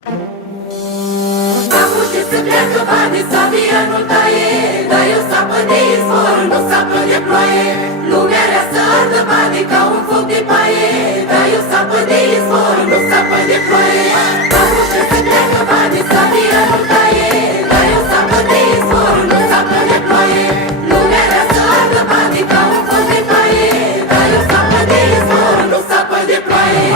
Acum ce se pleacă banii, sabia nu taie, dar eu sapă de izvor, nu sapă de ploaie. Lumea rea să ardă banii ca un foc de paie, dar eu sapă de izvor, nu sapă de ploaie. Acum ce se pleacă banii, sabia nu taie, dar eu sapă de izvor, nu sapă de ploaie. Lumea rea să ardă banii ca un foc de paie, dar eu sapă de izvor, nu sapă de ploaie.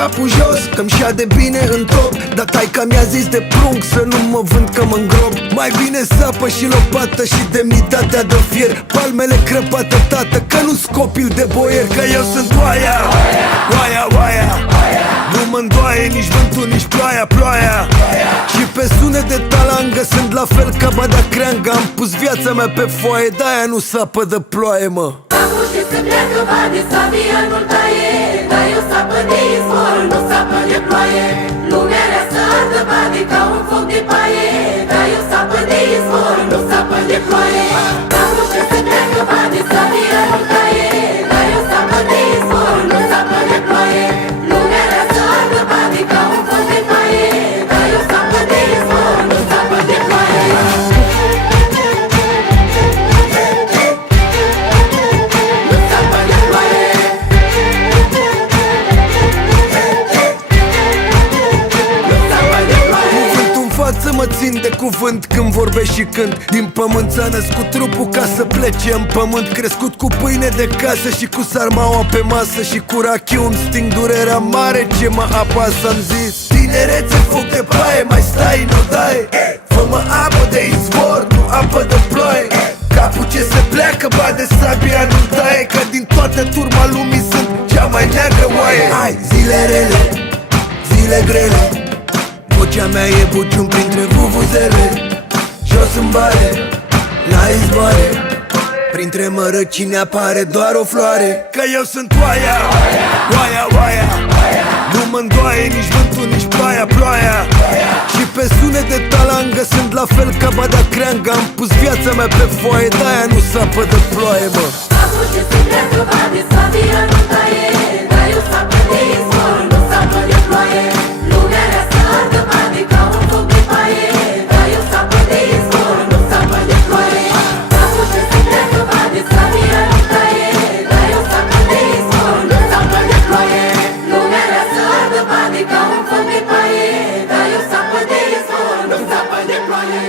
Capul jos, că-mi șade bine în top. Dar taica mi-a zis de prunc să nu mă vând că mă îngrop. Mai bine sapă și lopată și demnitatea de fier. Palmele crăpată, tată, că nu-s copil de boier. Că eu sunt oaia, oaia, oaia. Nu mă îndoaie nici vântul, nici ploaia. Și pe sunet de talangă sunt la fel ca Bada Creangă. Am pus viața mea pe foaie, de-aia nu sapă de ploaie, mă. Acum ce se pleacă banii, sabia nu taie, dar eu sapă de izvor, nu sapă de ploaie. Lumea rea să ardă banii ca un foc de paie, dar eu sapă de izvor, nu sapă de ploaie. Acum ce se pleacă banii, sabia nu taie, dar eu sapă de izvor, nu sapă de ploaie. Lumea rea să ardă banii ca un foc de paie, dar eu sapă de izvor, nu sapă de ploaie. Să mă țin de cuvânt când vorbesc și când. Din pământ s-a născut trupul ca să plece în pământ. Crescut cu pâine de casă și cu sarmaua pe masă. Și cu rachiu îmi sting durerea mare ce mă apasă. Am zis: tinerețe, foc de paie, mai stai, nu dai. Fă-mă apă de izvor, nu apă de ploaie. Capul ce se pleacă, bade sabia nu taie. Că din toată turma lumii sunt cea mai neagră oaie. Hai, zile rele, zile grele. Vocea mea e buciun printre vuvuzele. Jos în bare, la izvoare. Printre mărăcini apare doar o floare. Că eu sunt oaia, oaia, oaia. Nu mă îndoaie nici vântul, nici ploaia. Și pe sunet de talangă sunt la fel ca Bada Creangă. Am pus viața mea pe foaie, de-aia nu sapă de ploaie, mă. Acum ce se pleacă banii, sabia nu taie, dar eu sapă de izvor, nu sapă de ploaie. Lumea rea să ardă banii ca un foc de paie, dar eu sapă de izvor, nu sapă de ploaie. Acum ce se pleacă banii, sabia nu taie, dar eu sapă de izvor, nu sapă de ploaie. Lumea rea să ardă banii ca un foc de paie, dar eu sapă de izvor, nu sapă de ploaie.